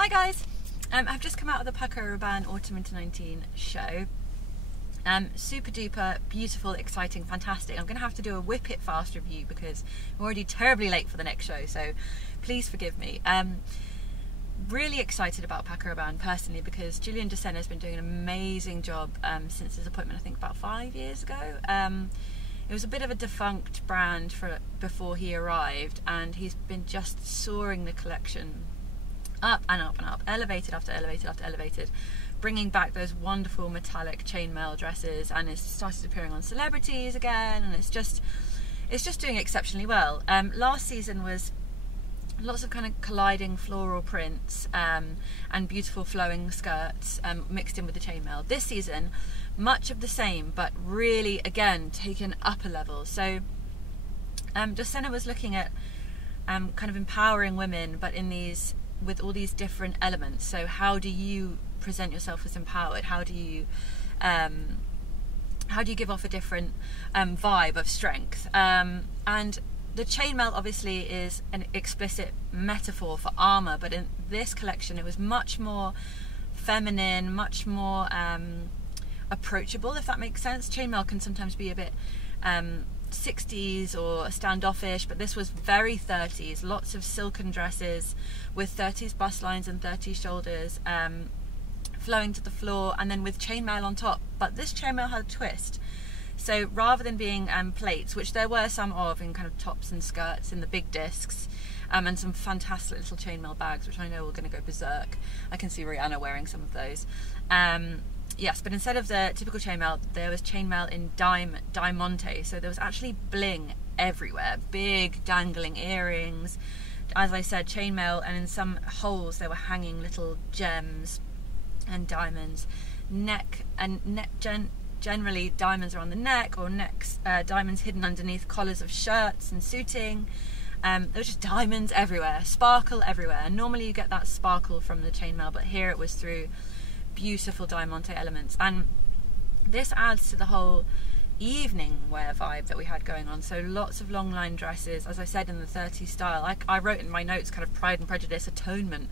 Hi guys, I've just come out of the Paco Rabanne Autumn Winter 19 show. Super duper, beautiful, exciting, fantastic. I'm going to have to do a whip it fast review because I'm already terribly late for the next show, so please forgive me. Really excited about Paco Rabanne personally because Julien Dossena has been doing an amazing job since his appointment, I think about 5 years ago. It was a bit of a defunct brand before he arrived, and he's been just soaring the collection up and up and up, elevated after elevated after elevated, bringing back those wonderful metallic chainmail dresses, and it's started appearing on celebrities again, and it's just doing exceptionally well. Last season was lots of kind of colliding floral prints and beautiful flowing skirts mixed in with the chainmail. This season, much of the same, but really again taken up a level. So Dossena was looking at kind of empowering women, but with all these different elements. So how do you present yourself as empowered? How do you give off a different vibe of strength? And the chainmail obviously is an explicit metaphor for armor, but in this collection it was much more feminine, much more approachable, if that makes sense. Chainmail can sometimes be a bit 60s or standoffish, but this was very 30s. Lots of silken dresses with 30s bust lines and 30s shoulders flowing to the floor, and then with chainmail on top. But this chainmail had a twist. So rather than being plates, which there were some of in kind of tops and skirts in the big discs, and some fantastic little chainmail bags, which I know are going to go berserk. I can see Rihanna wearing some of those. Yes, but instead of the typical chainmail, there was chainmail in diamante, so there was actually bling everywhere. Big dangling earrings, as I said, chainmail, and in some holes there were hanging little gems and diamonds. Generally diamonds are on the neck, or diamonds hidden underneath collars of shirts and suiting. There were just diamonds everywhere, sparkle everywhere. And normally you get that sparkle from the chainmail, but here it was through beautiful diamante elements, and this adds to the whole evening wear vibe that we had going on. So lots of long line dresses, as I said, in the 30s style. I wrote in my notes kind of Pride and Prejudice, atonement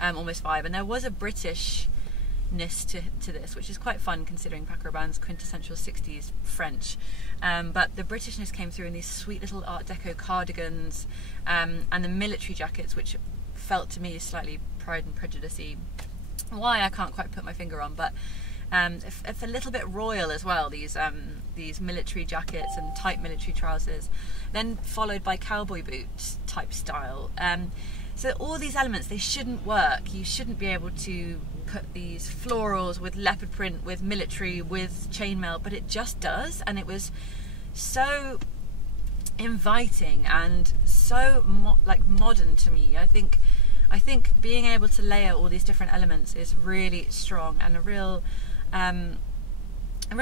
almost vibe, and there was a Britishness to this, which is quite fun considering Paco Rabanne's quintessential 60s French, but the Britishness came through in these sweet little Art Deco cardigans and the military jackets, which felt to me slightly Pride and Prejudice-y. Why, I can't quite put my finger on, but it's a little bit royal as well, these military jackets and tight military trousers, then followed by cowboy boots type style. So all these elements, they shouldn't work. You shouldn't be able to put these florals with leopard print, with military, with chainmail, but it just does, and it was so inviting and so modern to me. I think being able to layer all these different elements is really strong, and a real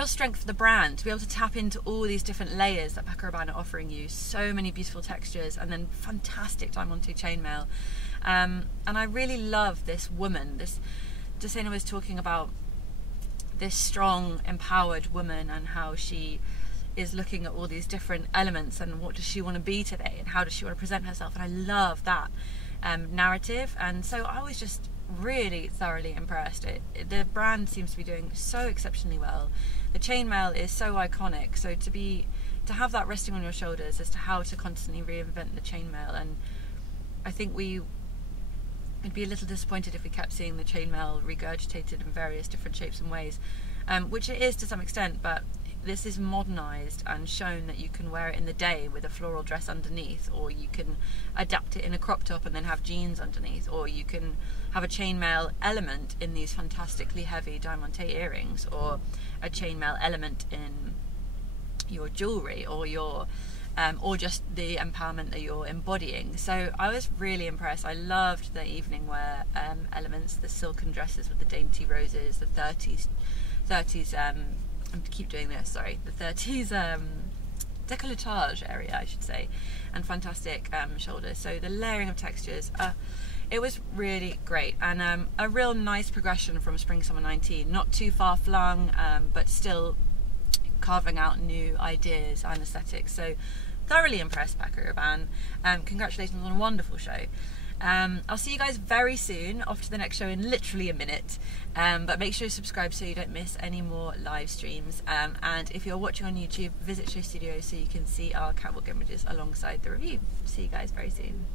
strength for the brand to be able to tap into all these different layers that Paco Rabanne are offering you. So many beautiful textures, and then fantastic diamante chainmail. And I really love this woman. Dossena was talking about this strong, empowered woman, and how she is looking at all these different elements, and what does she want to be today, and how does she want to present herself. And I love that narrative, and so I was just really thoroughly impressed. The brand seems to be doing so exceptionally well. The chainmail is so iconic, so to have that resting on your shoulders as to how to constantly reinvent the chainmail, and I think we'd be a little disappointed if we kept seeing the chainmail regurgitated in various different shapes and ways, which it is to some extent, but this is modernised and shown that you can wear it in the day with a floral dress underneath, or you can adapt it in a crop top and then have jeans underneath, or you can have a chainmail element in these fantastically heavy diamante earrings, or a chainmail element in your jewellery, or just the empowerment that you're embodying. So I was really impressed. I loved the evening wear elements, the silken dresses with the dainty roses, the 30s keep doing this, sorry, the 30s décolletage area, I should say, and fantastic shoulders. So the layering of textures, it was really great, and a real nice progression from Spring Summer 19. Not too far flung, but still carving out new ideas and aesthetics. So thoroughly impressed, Paco Rabanne. Congratulations on a wonderful show. I'll see you guys very soon, off to the next show in literally a minute, but make sure you subscribe so you don't miss any more live streams, and if you're watching on YouTube, visit SHOWstudio so you can see our catwalk images alongside the review. See you guys very soon.